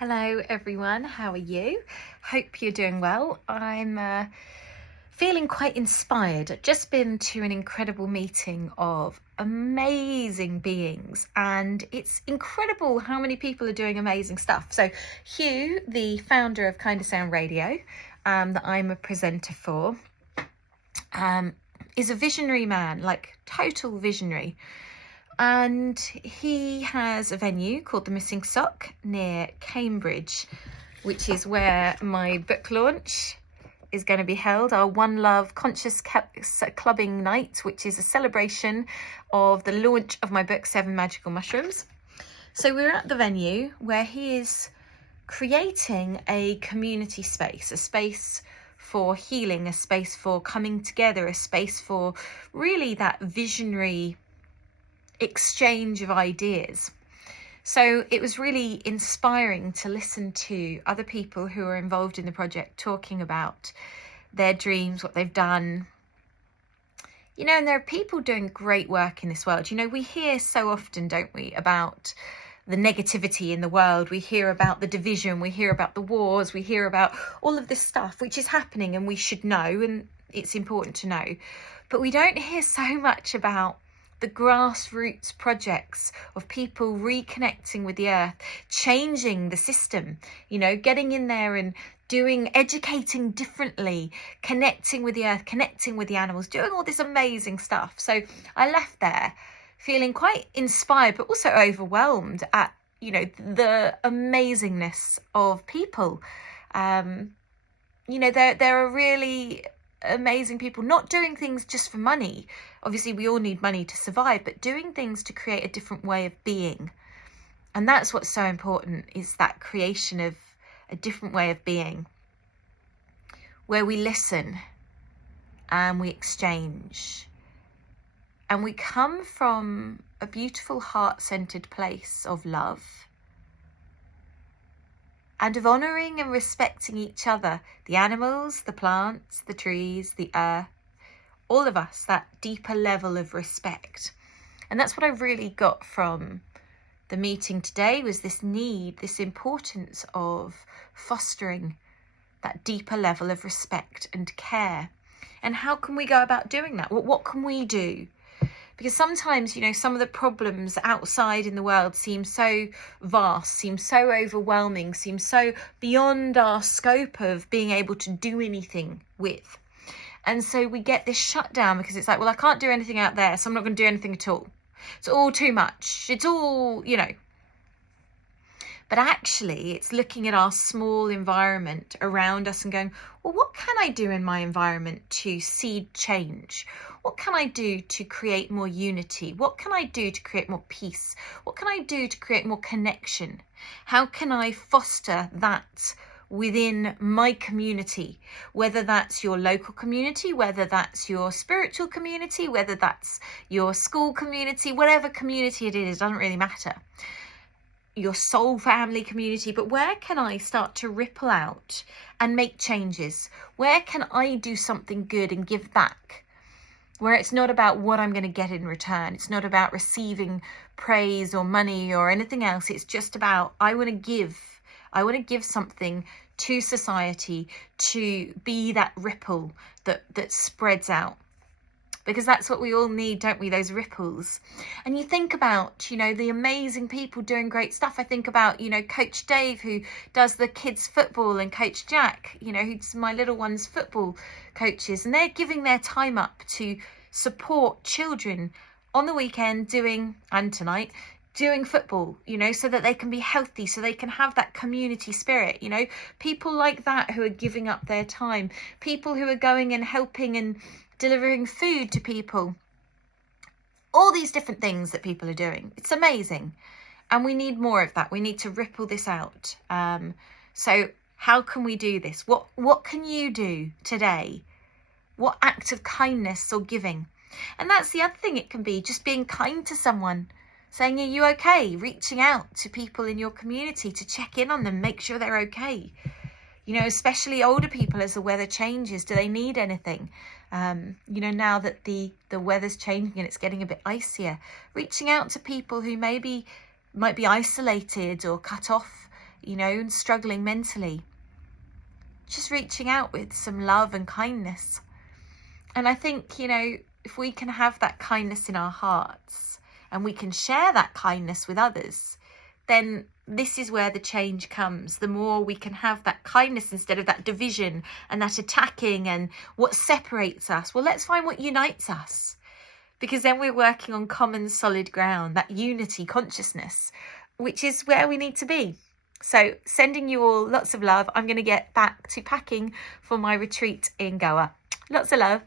Hello everyone, how are you? Hope you're doing well. I'm feeling quite inspired. I've just been to an incredible meeting of amazing beings, and it's incredible how many people are doing amazing stuff. So Hugh, the founder of Kind of Sound Radio, that I'm a presenter for, is a visionary man, like total visionary. And he has a venue called The Missing Sock near Cambridge, which is where my book launch is going to be held, our One Love Conscious Clubbing Night, which is a celebration of the launch of my book, 7 Magical Mushrooms. So we're at the venue where he is creating a community space, a space for healing, a space for coming together, a space for really that visionary exchange of ideas. So it was really inspiring to listen to other people who are involved in the project talking about their dreams, what they've done. And there are people doing great work in this world. We hear so often, don't we, about the negativity in the world. We hear about the division, we hear about the wars, we hear about all of this stuff which is happening, and we should know, and it's important to know. But we don't hear so much about the grassroots projects of people reconnecting with the earth, changing the system, getting in there and educating differently, connecting with the earth, connecting with the animals, doing all this amazing stuff. So I left there feeling quite inspired, but also overwhelmed at, the amazingness of people. There are really amazing people not doing things just for money. Obviously we all need money to survive, but doing things to create a different way of being. And that's what's so important, is that creation of a different way of being, where we listen and we exchange and we come from a beautiful heart-centered place of love and of honouring and respecting each other, the animals, the plants, the trees, the earth, all of us, that deeper level of respect. And that's what I really got from the meeting today, was this need, this importance of fostering that deeper level of respect and care. And how can we go about doing that? What can we do? Because sometimes, some of the problems outside in the world seem so vast, seem so overwhelming, seem so beyond our scope of being able to do anything with. And so we get this shutdown because it's like, well, I can't do anything out there, so I'm not going to do anything at all. It's all too much. It's all, But actually, it's looking at our small environment around us and going, well, what can I do in my environment to seed change? What can I do to create more unity? What can I do to create more peace? What can I do to create more connection? How can I foster that within my community, whether that's your local community, whether that's your spiritual community, whether that's your school community, whatever community it is, doesn't really matter. Your soul family community, but where can I start to ripple out and make changes? Where can I do something good and give back? Where it's not about what I'm going to get in return. It's not about receiving praise or money or anything else. It's just about, I want to give something to society to be that ripple that spreads out. Because that's what we all need, don't we? Those ripples. And you think about, the amazing people doing great stuff. I think about, Coach Dave, who does the kids' football, and Coach Jack, who's my little one's football coaches. And they're giving their time up to support children on the weekend and tonight, doing football, so that they can be healthy, so they can have that community spirit, people like that who are giving up their time, people who are going and helping and delivering food to people, all these different things that people are doing. It's amazing. And we need more of that. We need to ripple this out. So how can we do this? What can you do today? What act of kindness or giving? And that's the other thing. It can be just being kind to someone, saying, are you okay? Reaching out to people in your community to check in on them, make sure they're okay. Especially older people, as the weather changes, do they need anything? Now that the weather's changing and it's getting a bit icier, reaching out to people who might be isolated or cut off and struggling mentally. Just reaching out with some love and kindness. And I think, if we can have that kindness in our hearts and we can share that kindness with others, then this is where the change comes. The more we can have that kindness instead of that division and that attacking and what separates us. Well, let's find what unites us, because then we're working on common solid ground, that unity consciousness, which is where we need to be. So sending you all lots of love. I'm going to get back to packing for my retreat in Goa. Lots of love.